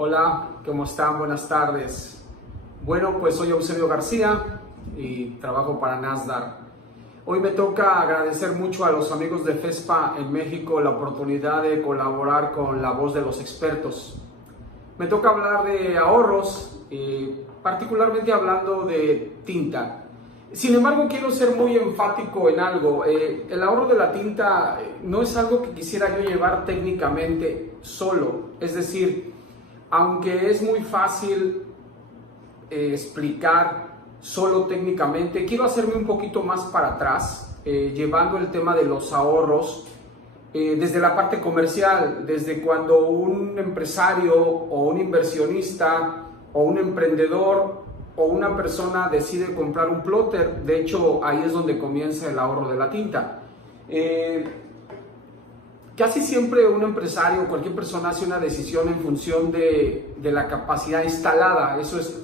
Hola, ¿cómo están? Buenas tardes. Bueno, pues soy Eusebio García y trabajo para Nasdaq. Hoy me toca agradecer mucho a los amigos de FESPA en México la oportunidad de colaborar con La Voz de los Expertos. Me toca hablar de ahorros, particularmente hablando de tinta. Sin embargo, quiero ser muy enfático en algo. El ahorro de la tinta no es algo que quisiera yo llevar técnicamente solo. Es decir, aunque es muy fácil explicar solo técnicamente, quiero hacerme un poquito más para atrás, llevando el tema de los ahorros desde la parte comercial, desde cuando un empresario o un inversionista o un emprendedor o una persona decide comprar un plotter. De hecho, ahí es donde comienza el ahorro de la tinta. Casi siempre un empresario o cualquier persona hace una decisión en función de la capacidad instalada. Eso es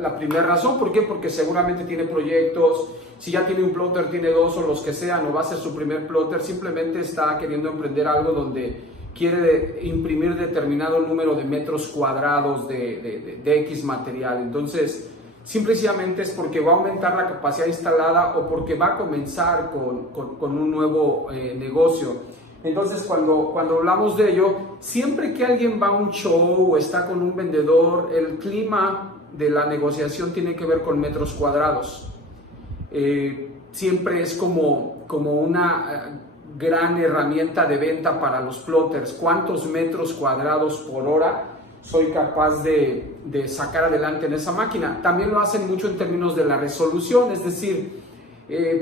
la primera razón. ¿Por qué? Porque seguramente tiene proyectos. Si ya tiene un plotter, tiene dos o los que sean, o va a ser su primer plotter, simplemente está queriendo emprender algo donde quiere imprimir determinado número de metros cuadrados de X material. Entonces, simplemente es porque va a aumentar la capacidad instalada o porque va a comenzar con un nuevo negocio. Entonces, cuando hablamos de ello, siempre que alguien va a un show o está con un vendedor, el clima de la negociación tiene que ver con metros cuadrados. Siempre es como una gran herramienta de venta para los plotters. ¿Cuántos metros cuadrados por hora soy capaz de sacar adelante en esa máquina? También lo hacen mucho en términos de la resolución, es decir,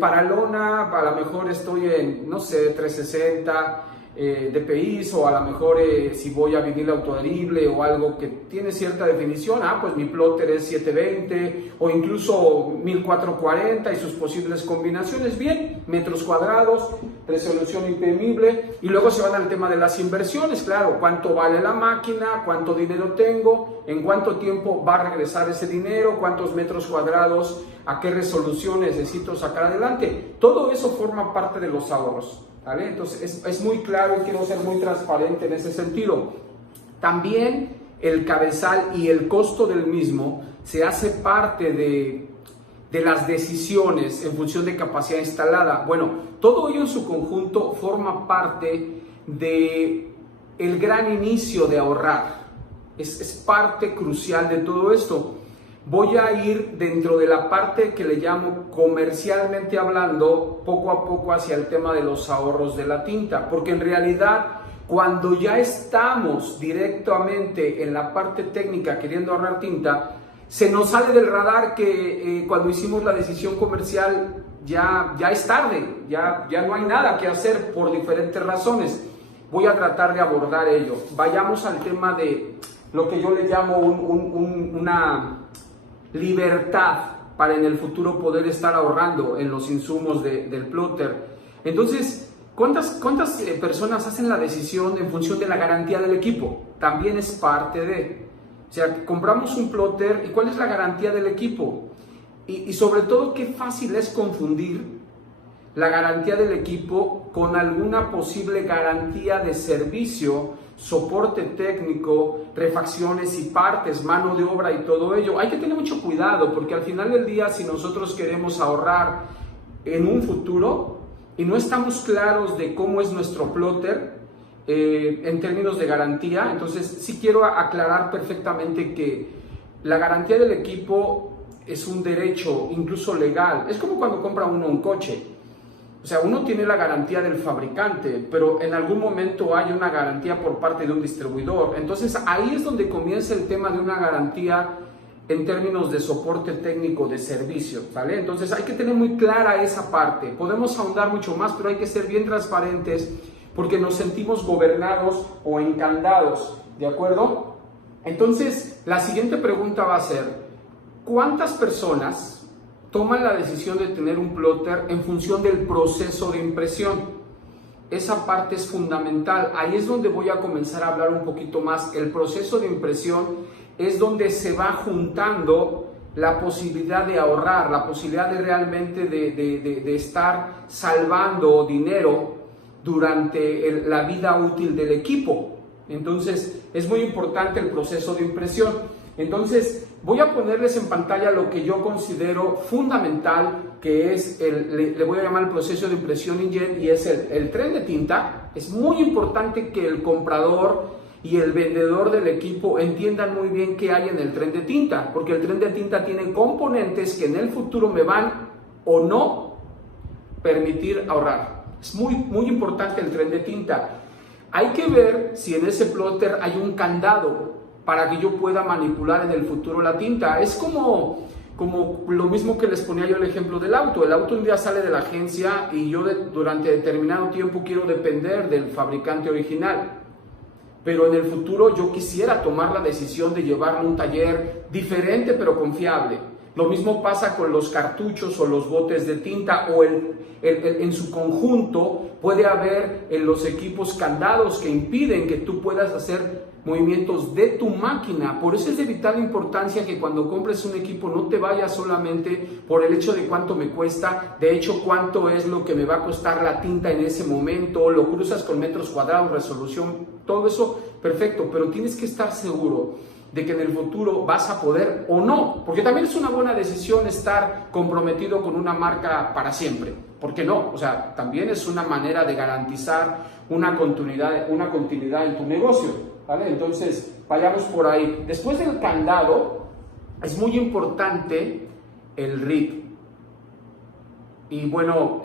para lona, a lo mejor estoy en, no sé, 360 dpi, o a lo mejor si voy a vinil autoadherible o algo que tiene cierta definición, pues mi plotter es 720 o incluso 1440 y sus posibles combinaciones. Bien, metros cuadrados, resolución imprimible, y luego se van al tema de las inversiones. Claro, cuánto vale la máquina, cuánto dinero tengo, en cuánto tiempo va a regresar ese dinero, cuántos metros cuadrados, a qué resolución necesito sacar adelante. Todo eso forma parte de los ahorros, ¿vale? Entonces es muy claro y quiero ser muy transparente en ese sentido. También el cabezal y el costo del mismo se hace parte de las decisiones en función de capacidad instalada. Bueno, todo ello en su conjunto forma parte de el gran inicio de ahorrar. Es parte crucial de todo esto. Voy a ir dentro de la parte que le llamo comercialmente hablando, poco a poco hacia el tema de los ahorros de la tinta, porque en realidad cuando ya estamos directamente en la parte técnica queriendo ahorrar tinta, se nos sale del radar que cuando hicimos la decisión comercial ya es tarde, ya no hay nada que hacer por diferentes razones. Voy a tratar de abordar ello. Vayamos al tema de lo que yo le llamo una libertad para en el futuro poder estar ahorrando en los insumos del plotter. Entonces, ¿cuántas personas hacen la decisión en función de la garantía del equipo? También es parte de... O sea, compramos un plotter y ¿cuál es la garantía del equipo? Y sobre todo, qué fácil es confundir la garantía del equipo con alguna posible garantía de servicio, soporte técnico, refacciones y partes, mano de obra y todo ello. Hay que tener mucho cuidado porque al final del día, si nosotros queremos ahorrar en un futuro y no estamos claros de cómo es nuestro plotter en términos de garantía, entonces sí quiero aclarar perfectamente que la garantía del equipo es un derecho incluso legal. Es como cuando compra uno un coche. O sea, uno tiene la garantía del fabricante, pero en algún momento hay una garantía por parte de un distribuidor. Entonces, ahí es donde comienza el tema de una garantía en términos de soporte técnico de servicio, ¿vale? Entonces, hay que tener muy clara esa parte. Podemos ahondar mucho más, pero hay que ser bien transparentes porque nos sentimos gobernados o encandados, ¿de acuerdo? Entonces, la siguiente pregunta va a ser, ¿cuántas personas toman la decisión de tener un plotter en función del proceso de impresión? Esa parte es fundamental. Ahí es donde voy a comenzar a hablar un poquito más. El proceso de impresión es donde se va juntando la posibilidad de ahorrar, la posibilidad de realmente de estar salvando dinero durante la vida útil del equipo. Entonces es muy importante el proceso de impresión. Entonces voy a ponerles en pantalla lo que yo considero fundamental, que es le voy a llamar el proceso de impresión inkjet, y es el tren de tinta. Es muy importante que el comprador y el vendedor del equipo entiendan muy bien qué hay en el tren de tinta, porque el tren de tinta tiene componentes que en el futuro me van o no permitir ahorrar. Es muy importante el tren de tinta. Hay que ver si en ese plotter hay un candado para que yo pueda manipular en el futuro la tinta. Es como lo mismo que les ponía yo el ejemplo del auto. El auto un día sale de la agencia y yo durante determinado tiempo quiero depender del fabricante original, pero en el futuro yo quisiera tomar la decisión de llevarlo a un taller diferente pero confiable. Lo mismo pasa con los cartuchos o los botes de tinta, o en su conjunto puede haber en los equipos candados que impiden que tú puedas hacer movimientos de tu máquina. Por eso es de vital importancia que cuando compres un equipo no te vayas solamente por el hecho de cuánto me cuesta, de hecho cuánto es lo que me va a costar la tinta en ese momento, lo cruzas con metros cuadrados, resolución, todo eso perfecto, pero tienes que estar seguro de que en el futuro vas a poder o no, porque también es una buena decisión estar comprometido con una marca para siempre. ¿Por qué no? O sea, también es una manera de garantizar una continuidad en tu negocio, ¿vale? Entonces, vayamos por ahí. Después del candado, es muy importante el RIP. Y bueno,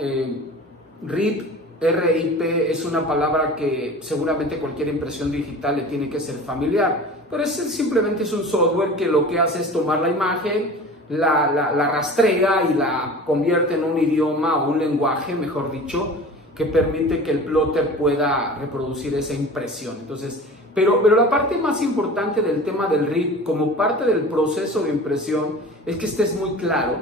RIP, RIP es una palabra que seguramente cualquier impresión digital le tiene que ser familiar, pero simplemente es un software que lo que hace es tomar la imagen, la rastrea y la convierte en un idioma o un lenguaje, mejor dicho, que permite que el plotter pueda reproducir esa impresión. Entonces, pero la parte más importante del tema del RIP como parte del proceso de impresión es que estés muy claro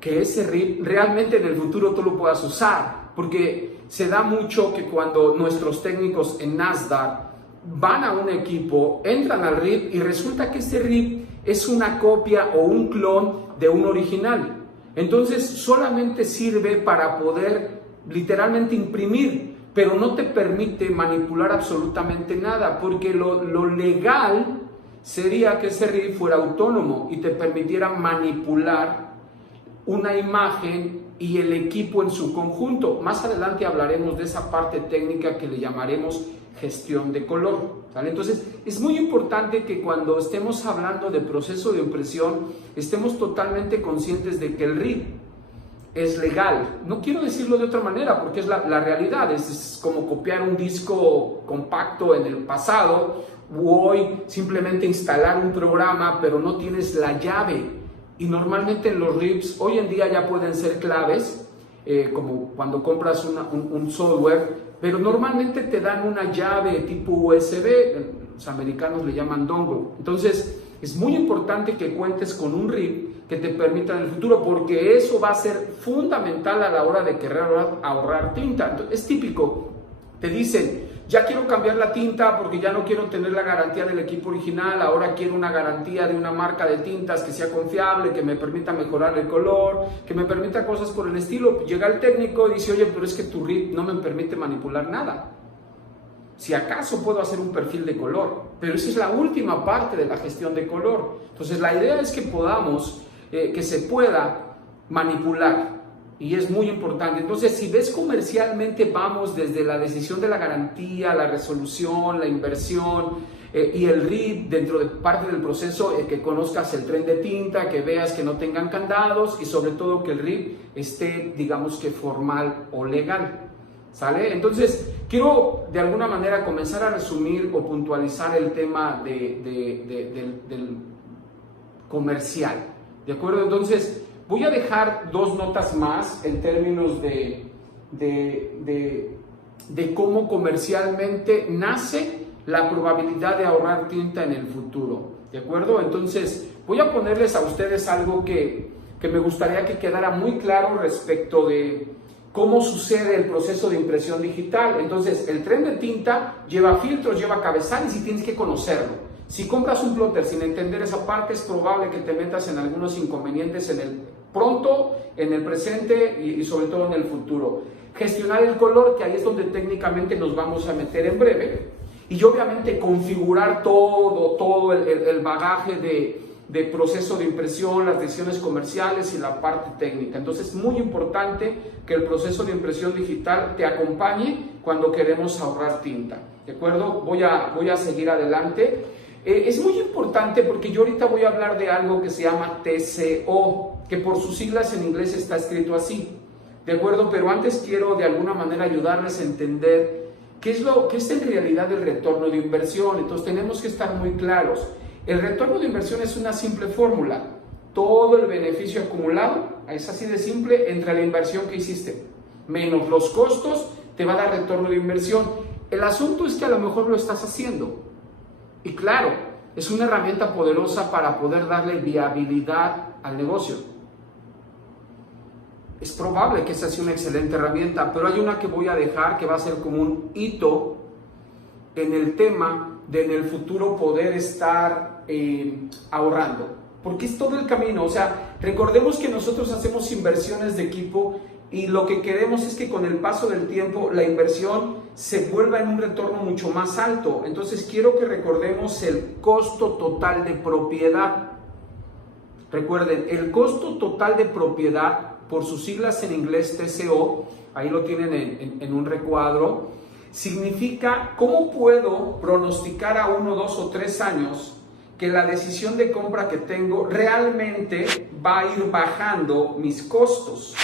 que ese RIP realmente en el futuro tú lo puedas usar, porque se da mucho que cuando nuestros técnicos en Nasdaq van a un equipo, entran al RIP y resulta que ese RIP es una copia o un clon de un original. Entonces solamente sirve para poder literalmente imprimir, pero no te permite manipular absolutamente nada, porque lo legal sería que ese RIP fuera autónomo y te permitiera manipular una imagen y el equipo en su conjunto. Más adelante hablaremos de esa parte técnica que le llamaremos gestión de color, ¿vale? Entonces es muy importante que cuando estemos hablando de proceso de impresión estemos totalmente conscientes de que el RIP es legal. No quiero decirlo de otra manera porque es la realidad. Es como copiar un disco compacto en el pasado, o hoy simplemente instalar un programa pero no tienes la llave. Y normalmente en los RIPs hoy en día ya pueden ser claves, como cuando compras un software, pero normalmente te dan una llave tipo USB, los americanos le llaman dongle. Entonces es muy importante que cuentes con un RIP que te permita en el futuro, porque eso va a ser fundamental a la hora de querer ahorrar tinta. Entonces, es típico, te dicen, ya quiero cambiar la tinta porque ya no quiero tener la garantía del equipo original, ahora quiero una garantía de una marca de tintas que sea confiable, que me permita mejorar el color, que me permita cosas por el estilo. Llega el técnico y dice, oye, pero es que tu RIP no me permite manipular nada. Si acaso puedo hacer un perfil de color, pero esa es la última parte de la gestión de color. Entonces la idea es que podamos, que se pueda manipular. Y es muy importante. Entonces, si ves comercialmente, vamos desde la decisión de la garantía, la resolución, la inversión y el RIP dentro de parte del proceso, que conozcas el tren de tinta, que veas que no tengan candados y sobre todo que el RIP esté, digamos que formal o legal. ¿Sale? Entonces, quiero de alguna manera comenzar a resumir o puntualizar el tema del comercial. ¿De acuerdo? Entonces, voy a dejar dos notas más en términos de cómo comercialmente nace la probabilidad de ahorrar tinta en el futuro. ¿De acuerdo? Entonces, voy a ponerles a ustedes algo que me gustaría que quedara muy claro respecto de cómo sucede el proceso de impresión digital. Entonces, el tren de tinta lleva filtros, lleva cabezales y tienes que conocerlo. Si compras un plotter sin entender esa parte, es probable que te metas en algunos inconvenientes en el pronto, en el presente y sobre todo en el futuro. Gestionar el color, que ahí es donde técnicamente nos vamos a meter en breve. y obviamente configurar todo el bagaje de proceso de impresión, las decisiones comerciales y la parte técnica. Entonces es muy importante que el proceso de impresión digital te acompañe cuando queremos ahorrar tinta, ¿de acuerdo? Voy a seguir adelante. Es muy importante porque yo ahorita voy a hablar de algo que se llama TCO, que por sus siglas en inglés está escrito así, ¿de acuerdo? Pero antes quiero de alguna manera ayudarles a entender qué es en realidad el retorno de inversión. Entonces tenemos que estar muy claros. El retorno de inversión es una simple fórmula. Todo el beneficio acumulado, es así de simple, entre la inversión que hiciste menos los costos, te va a dar retorno de inversión. El asunto es que a lo mejor lo estás haciendo. Y claro, es una herramienta poderosa para poder darle viabilidad al negocio. Es probable que esa sea una excelente herramienta, pero hay una que voy a dejar que va a ser como un hito en el tema de en el futuro poder estar ahorrando, porque es todo el camino. O sea, recordemos que nosotros hacemos inversiones de equipo y lo que queremos es que con el paso del tiempo la inversión se vuelva en un retorno mucho más alto. Entonces quiero que recordemos el costo total de propiedad. Recuerden, el costo total de propiedad, por sus siglas en inglés TCO, ahí lo tienen en un recuadro, significa cómo puedo pronosticar a 1, 2 o 3 años que la decisión de compra que tengo realmente va a ir bajando mis costos.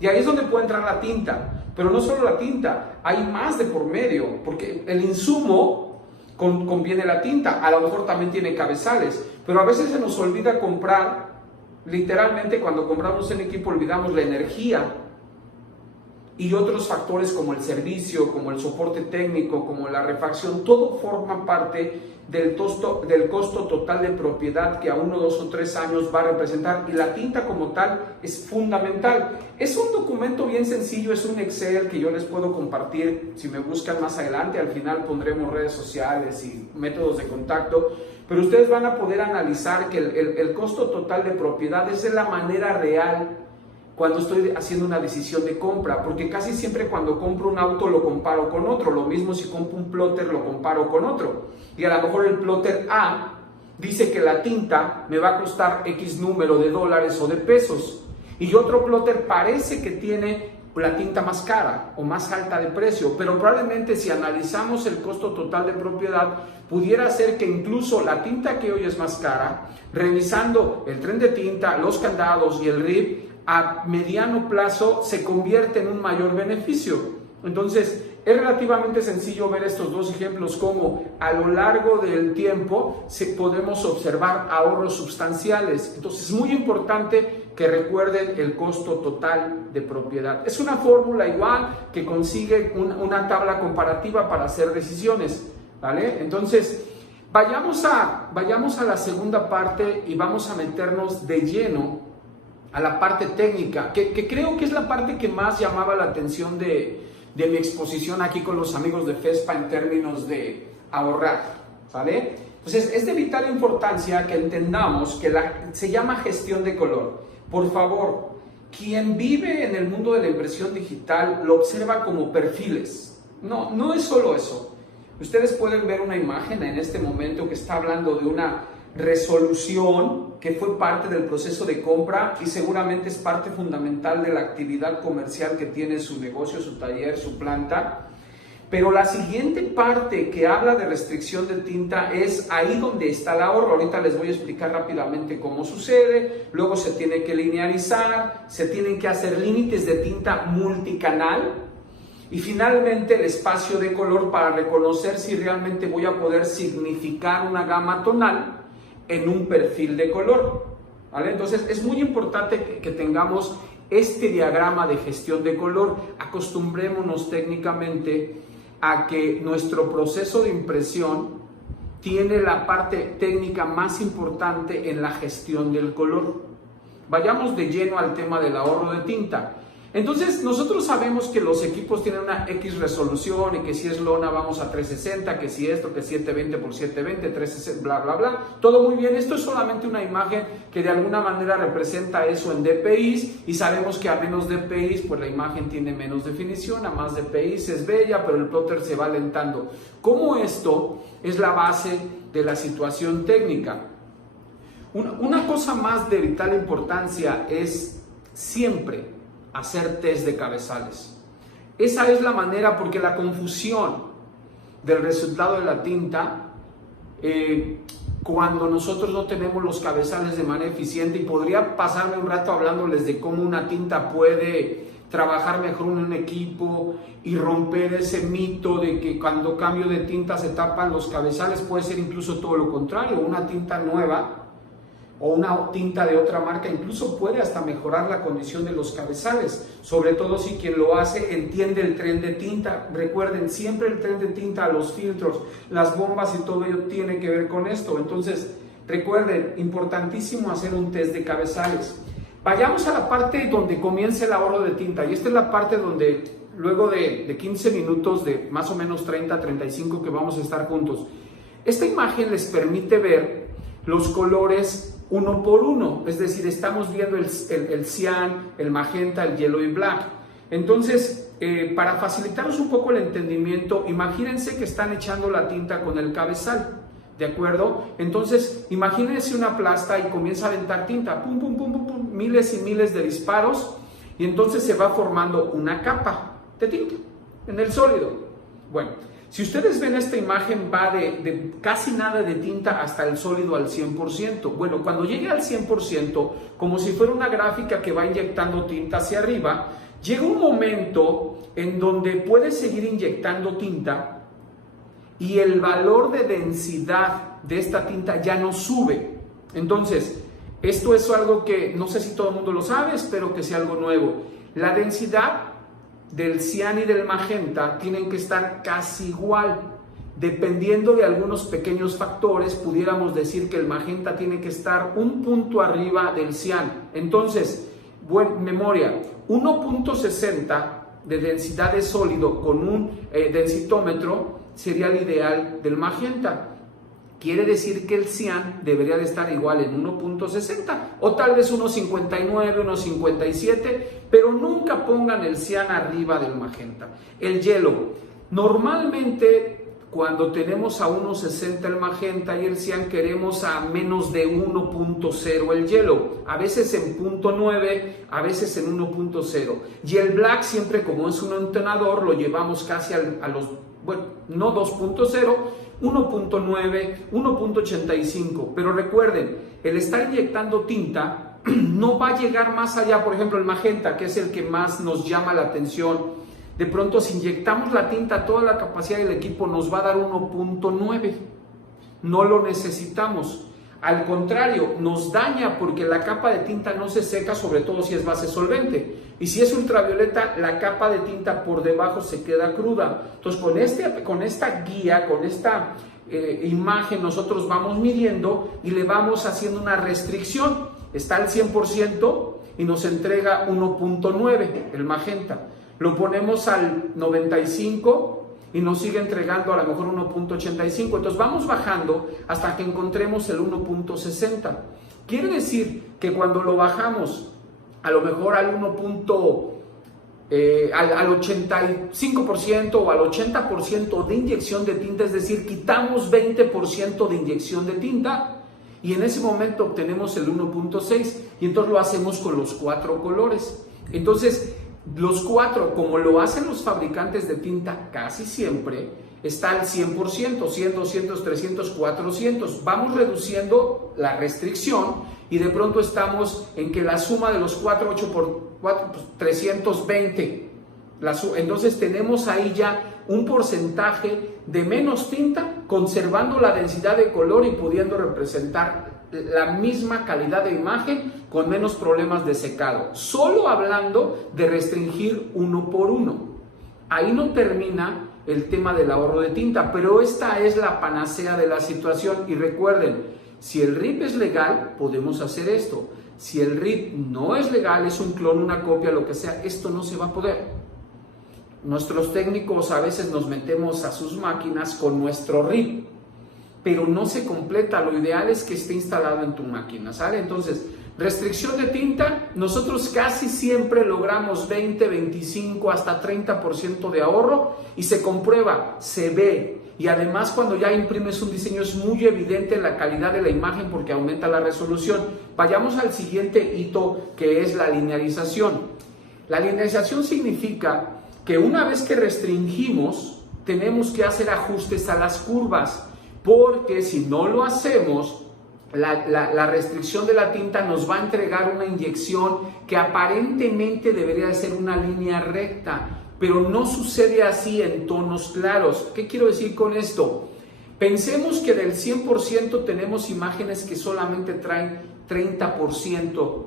Y ahí es donde puede entrar la tinta, pero no solo la tinta, hay más de por medio, porque el insumo conviene la tinta, a lo mejor también tiene cabezales, pero a veces se nos olvida comprar, literalmente cuando compramos en equipo olvidamos la energía y otros factores como el servicio, como el soporte técnico, como la refacción, todo forma parte del costo total de propiedad que a 1, 2 o 3 años va a representar, y la tinta como tal es fundamental. Es un documento bien sencillo, es un Excel que yo les puedo compartir si me buscan más adelante. Al final pondremos redes sociales y métodos de contacto, pero ustedes van a poder analizar que el costo total de propiedad es de la manera real cuando estoy haciendo una decisión de compra, porque casi siempre cuando compro un auto lo comparo con otro. Lo mismo si compro un plotter lo comparo con otro, y a lo mejor el plotter A dice que la tinta me va a costar X número de dólares o de pesos, y otro plotter parece que tiene la tinta más cara o más alta de precio, pero probablemente si analizamos el costo total de propiedad, pudiera ser que incluso la tinta que hoy es más cara, revisando el tren de tinta, los candados y el RIP, a mediano plazo se convierte en un mayor beneficio. Entonces es relativamente sencillo ver estos dos ejemplos, como a lo largo del tiempo podemos observar ahorros sustanciales. Entonces es muy importante que recuerden el costo total de propiedad. Es una fórmula igual que consigue una tabla comparativa para hacer decisiones, ¿vale? Entonces vayamos a la segunda parte y vamos a meternos de lleno a la parte técnica, que creo que es la parte que más llamaba la atención de mi exposición aquí con los amigos de FESPA en términos de ahorrar, ¿vale? Entonces es de vital importancia que entendamos que se llama gestión de color. Por favor, quien vive en el mundo de la impresión digital lo observa como perfiles. No es solo eso. Ustedes pueden ver una imagen en este momento que está hablando de una resolución que fue parte del proceso de compra y seguramente es parte fundamental de la actividad comercial que tiene su negocio, su taller, su planta. Pero la siguiente parte que habla de restricción de tinta es ahí donde está el ahorro. Ahorita les voy a explicar rápidamente cómo sucede. Luego se tiene que linearizar, se tienen que hacer límites de tinta multicanal y finalmente el espacio de color para reconocer si realmente voy a poder significar una gama tonal en un perfil de color, ¿vale? Entonces es muy importante que tengamos este diagrama de gestión de color. Acostumbrémonos técnicamente a que nuestro proceso de impresión tiene la parte técnica más importante en la gestión del color. Vayamos de lleno al tema del ahorro de tinta. Entonces, nosotros sabemos que los equipos tienen una X resolución y que si es lona vamos a 360, que si esto, que 720 por 720, 360, bla, bla, bla. Todo muy bien. Esto es solamente una imagen que de alguna manera representa eso en DPIs y sabemos que a menos DPIs, pues la imagen tiene menos definición, a más DPIs es bella, pero el plotter se va alentando. ¿Cómo esto es la base de la situación técnica? Una cosa más de vital importancia es siempre hacer test de cabezales. Esa es la manera, porque la confusión del resultado de la tinta, cuando nosotros no tenemos los cabezales de manera eficiente, y podría pasarme un rato hablándoles de cómo una tinta puede trabajar mejor en un equipo y romper ese mito de que cuando cambio de tinta se tapan los cabezales. Puede ser incluso todo lo contrario, una tinta nueva o una tinta de otra marca incluso puede hasta mejorar la condición de los cabezales, sobre todo si quien lo hace entiende el tren de tinta. Recuerden, siempre el tren de tinta, los filtros, las bombas y todo ello tiene que ver con esto. Entonces, recuerden, importantísimo hacer un test de cabezales. Vayamos a la parte donde comienza el ahorro de tinta, y esta es la parte donde luego de 15 minutos, de más o menos 30-35 que vamos a estar juntos, esta imagen les permite ver los colores uno por uno, es decir, estamos viendo el cian, el magenta, el yellow y black. Entonces, para facilitaros un poco el entendimiento, imagínense que están echando la tinta con el cabezal, ¿de acuerdo? Entonces, imagínense una plasta y comienza a aventar tinta, pum, pum, pum, pum, pum, miles y miles de disparos, y entonces se va formando una capa de tinta en el sólido. Bueno, si ustedes ven esta imagen, va de casi nada de tinta hasta el sólido al 100%. Bueno, cuando llegue al 100%, como si fuera una gráfica que va inyectando tinta hacia arriba, llega un momento en donde puede seguir inyectando tinta y el valor de densidad de esta tinta ya no sube. Entonces, esto es algo que no sé si todo el mundo lo sabe, espero que sea algo nuevo. La densidad del cian y del magenta tienen que estar casi igual. Dependiendo de algunos pequeños factores, pudiéramos decir que el magenta tiene que estar un punto arriba del cian. Entonces, memoria, 1.60 de densidad de sólido con un densitómetro sería el ideal del magenta. Quiere decir que el cian debería de estar igual en 1.60 o tal vez 1.59, 1.57, pero nunca pongan el cian arriba del magenta. El yellow, normalmente cuando tenemos a 1.60 el magenta y el cian queremos a menos de 1.0 el yellow, a veces en 0.9, a veces en 1.0. Y el black siempre, como es un entonador, lo llevamos casi a los, bueno, no 2.0, 1.9, 1.85, pero recuerden, el estar inyectando tinta no va a llegar más allá. Por ejemplo, el magenta, que es el que más nos llama la atención, de pronto si inyectamos la tinta, toda la capacidad del equipo nos va a dar 1.9, no lo necesitamos. Al contrario, nos daña porque la capa de tinta no se seca, sobre todo si es base solvente. Y si es ultravioleta, la capa de tinta por debajo se queda cruda. Entonces, con esta guía, con esta imagen, nosotros vamos midiendo y le vamos haciendo una restricción. Está al 100% y nos entrega 1.9, el magenta. Lo ponemos al 95% y nos sigue entregando a lo mejor 1.85, entonces vamos bajando hasta que encontremos el 1.60. Quiere decir que cuando lo bajamos a lo mejor al 85% o al 80% de inyección de tinta, es decir, quitamos 20% de inyección de tinta y en ese momento obtenemos el 1.6 y entonces lo hacemos con los 4 colores. Entonces, los 4, como lo hacen los fabricantes de tinta casi siempre, está al 100%, 100, 200, 300, 400. Vamos reduciendo la restricción y de pronto estamos en que la suma de los 4, 8 por 4, pues 320. Entonces tenemos ahí ya un porcentaje de menos tinta, conservando la densidad de color y pudiendo representar la misma calidad de imagen con menos problemas de secado, solo hablando de restringir 1 por 1. Ahí no termina el tema del ahorro de tinta, pero esta es la panacea de la situación. Y recuerden, si el RIP es legal, podemos hacer esto. Si el RIP no es legal, es un clon, una copia, lo que sea, esto no se va a poder. Nuestros técnicos a veces nos metemos a sus máquinas con nuestro RIP, pero no se completa. Lo ideal es que esté instalado en tu máquina, ¿sale? Entonces, restricción de tinta, nosotros casi siempre logramos 20, 25, hasta 30% de ahorro y se comprueba, se ve. Y además cuando ya imprimes un diseño es muy evidente la calidad de la imagen porque aumenta la resolución. Vayamos al siguiente hito, que es la linearización. La linearización significa que una vez que restringimos, tenemos que hacer ajustes a las curvas, porque si no lo hacemos, la restricción de la tinta nos va a entregar una inyección que aparentemente debería de ser una línea recta, pero no sucede así en tonos claros. ¿Qué quiero decir con esto? Pensemos que del 100% tenemos imágenes que solamente traen 30%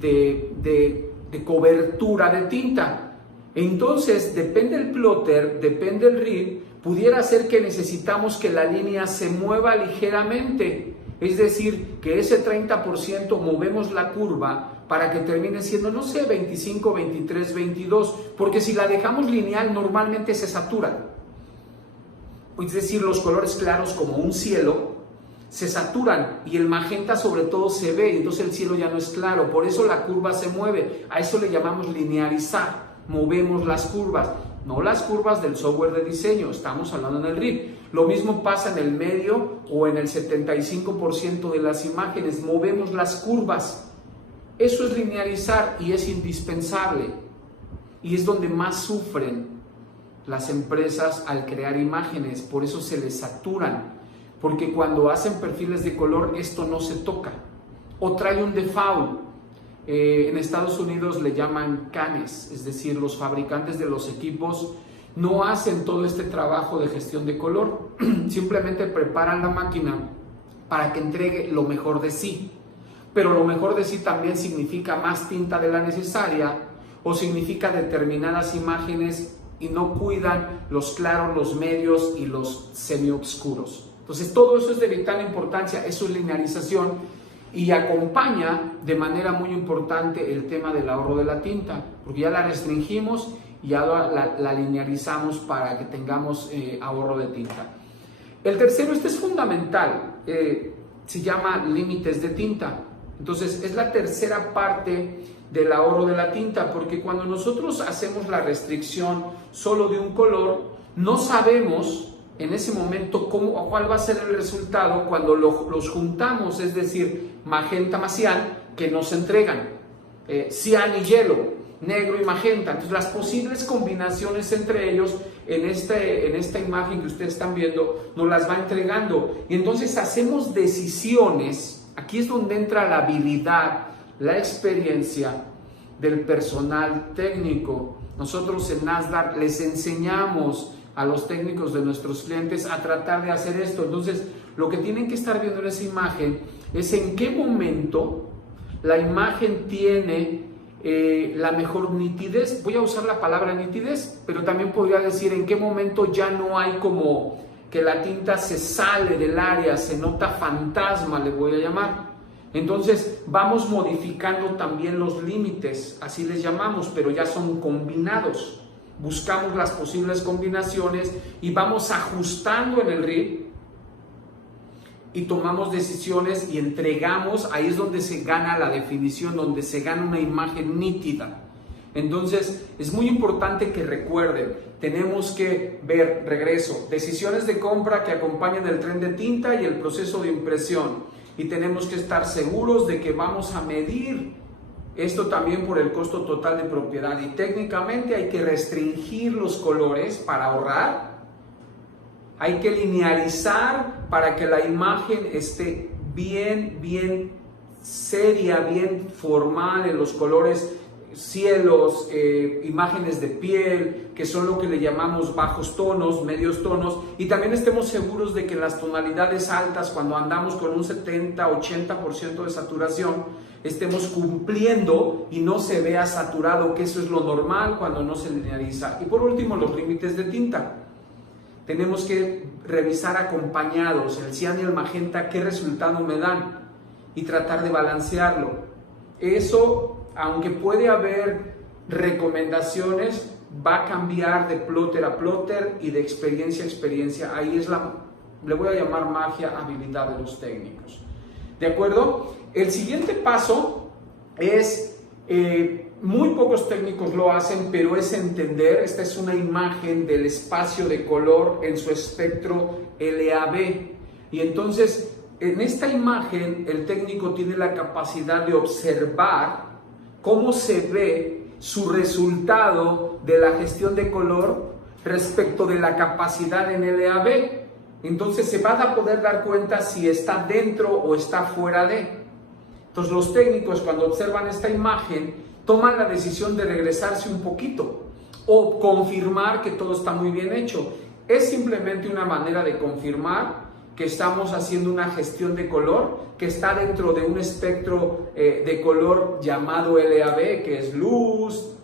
de cobertura de tinta. Entonces, depende el plotter, depende el RIP, pudiera ser que necesitamos que la línea se mueva ligeramente. Es decir, que ese 30% movemos la curva para que termine siendo, no sé, 25, 23, 22, porque si la dejamos lineal normalmente se satura. Es decir, los colores claros como un cielo se saturan y el magenta sobre todo se ve, entonces el cielo ya no es claro, por eso la curva se mueve. A eso le llamamos linearizar, movemos las curvas. No las curvas del software de diseño, estamos hablando en el RIP. Lo mismo pasa en el medio o en el 75% de las imágenes, movemos las curvas. Eso es linearizar y es indispensable. Y es donde más sufren las empresas al crear imágenes, por eso se les saturan. Porque cuando hacen perfiles de color esto no se toca. O trae un default. En Estados Unidos le llaman canes, es decir, los fabricantes de los equipos no hacen todo este trabajo de gestión de color, simplemente preparan la máquina para que entregue lo mejor de sí, pero lo mejor de sí también significa más tinta de la necesaria o significa determinadas imágenes y no cuidan los claros, los medios y los semioscuros. Entonces todo eso es de vital importancia, eso es linearización. Y acompaña de manera muy importante el tema del ahorro de la tinta, porque ya la restringimos y ya la linearizamos para que tengamos ahorro de tinta. El tercero, este es fundamental, se llama límites de tinta. Entonces es la tercera parte del ahorro de la tinta, porque cuando nosotros hacemos la restricción solo de un color, no sabemos en ese momento cuál va a ser el resultado cuando los juntamos, es decir, magenta más cian, que nos entregan cian y hielo, negro y magenta. Entonces las posibles combinaciones entre ellos en esta imagen que ustedes están viendo nos las va entregando, y entonces hacemos decisiones. Aquí es donde entra la habilidad, la experiencia del personal técnico. Nosotros en Nasdaq les enseñamos a los técnicos de nuestros clientes a tratar de hacer esto. Entonces, lo que tienen que estar viendo en esa imagen es en qué momento la imagen tiene la mejor nitidez. Voy a usar la palabra nitidez, pero también podría decir en qué momento ya no hay como que la tinta se sale del área, se nota fantasma, le voy a llamar. Entonces, vamos modificando también los límites, así les llamamos, pero ya son combinados. Buscamos las posibles combinaciones y vamos ajustando en el RIP y tomamos decisiones y entregamos. Ahí es donde se gana la definición, donde se gana una imagen nítida. Entonces es muy importante que recuerden, tenemos que ver, regreso, decisiones de compra que acompañan el tren de tinta y el proceso de impresión, y tenemos que estar seguros de que vamos a medir esto también por el costo total de propiedad, y técnicamente hay que restringir los colores para ahorrar, hay que linearizar para que la imagen esté bien seria, bien formal en los colores, cielos, imágenes de piel, que son lo que le llamamos bajos tonos, medios tonos, y también estemos seguros de que las tonalidades altas, cuando andamos con un 70-80% de saturación, estemos cumpliendo y no se vea saturado, que eso es lo normal cuando no se lineariza. Y por último, los límites de tinta. Tenemos que revisar acompañados el cian y el magenta, qué resultado me dan, y tratar de balancearlo. Eso, aunque puede haber recomendaciones, va a cambiar de plotter a plotter y de experiencia a experiencia. Ahí es le voy a llamar magia, habilidad de los técnicos. ¿De acuerdo? El siguiente paso es, muy pocos técnicos lo hacen, pero es entender, esta es una imagen del espacio de color en su espectro LAB. Y entonces, en esta imagen, el técnico tiene la capacidad de observar cómo se ve su resultado de la gestión de color respecto de la capacidad en LAB. Entonces se va a poder dar cuenta si está dentro o está fuera de. Entonces los técnicos, cuando observan esta imagen, toman la decisión de regresarse un poquito o confirmar que todo está muy bien hecho. Es simplemente una manera de confirmar que estamos haciendo una gestión de color que está dentro de un espectro de color llamado LAB, que es luz,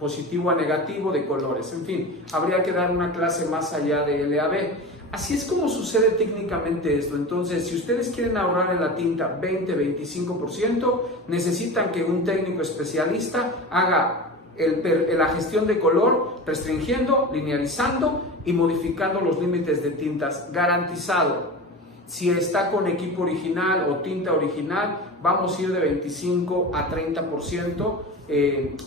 positivo a negativo de colores. En fin, habría que dar una clase más allá de LAB. Así es como sucede técnicamente esto. Entonces, si ustedes quieren ahorrar en la tinta 20-25%, necesitan que un técnico especialista haga la gestión de color, restringiendo, linealizando y modificando los límites de tintas. Garantizado. Si está con equipo original o tinta original, vamos a ir de 25 a 30%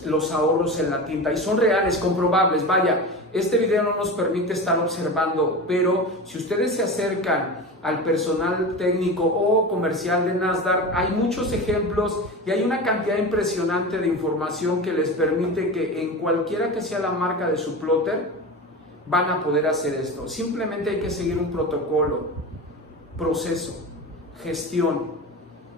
los ahorros en la tinta. Y son reales, comprobables. Vaya, este video no nos permite estar observando, pero si ustedes se acercan al personal técnico o comercial de Nasdaq, hay muchos ejemplos y hay una cantidad impresionante de información que les permite que en cualquiera que sea la marca de su plotter, van a poder hacer esto. Simplemente hay que seguir un protocolo, proceso, gestión,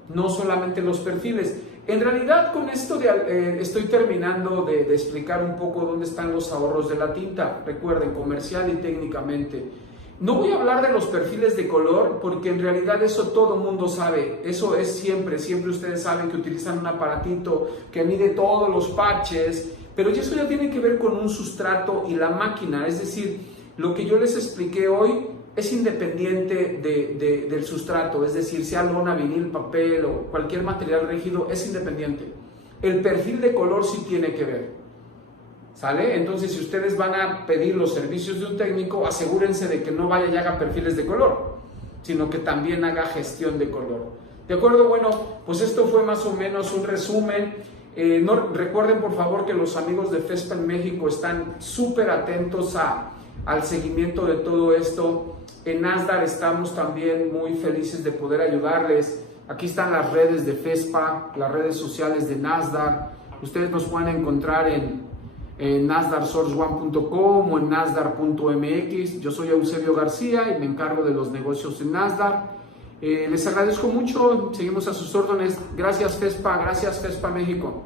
no solamente los perfiles. En realidad con esto estoy terminando de explicar un poco dónde están los ahorros de la tinta. Recuerden, comercial y técnicamente. No voy a hablar de los perfiles de color porque en realidad eso todo el mundo sabe. Eso es siempre ustedes saben que utilizan un aparatito que mide todos los parches, pero eso ya tiene que ver con un sustrato y la máquina. Es decir, lo que yo les expliqué hoy es independiente del sustrato, es decir, sea lona, vinil, papel o cualquier material rígido, es independiente. El perfil de color sí tiene que ver, ¿sale? Entonces, si ustedes van a pedir los servicios de un técnico, asegúrense de que no vaya y haga perfiles de color, sino que también haga gestión de color. ¿De acuerdo? Bueno, pues esto fue más o menos un resumen. Recuerden, por favor, que los amigos de FESPA en México están súper atentos al seguimiento de todo esto. En Nasdaq estamos también muy felices de poder ayudarles. Aquí están las redes de FESPA, las redes sociales de Nasdaq. Ustedes nos pueden encontrar en nasdaqsource1.com o en nasdaq.mx. Yo soy Eusebio García y me encargo de los negocios en Nasdaq. Les agradezco mucho, seguimos a sus órdenes. Gracias FESPA México.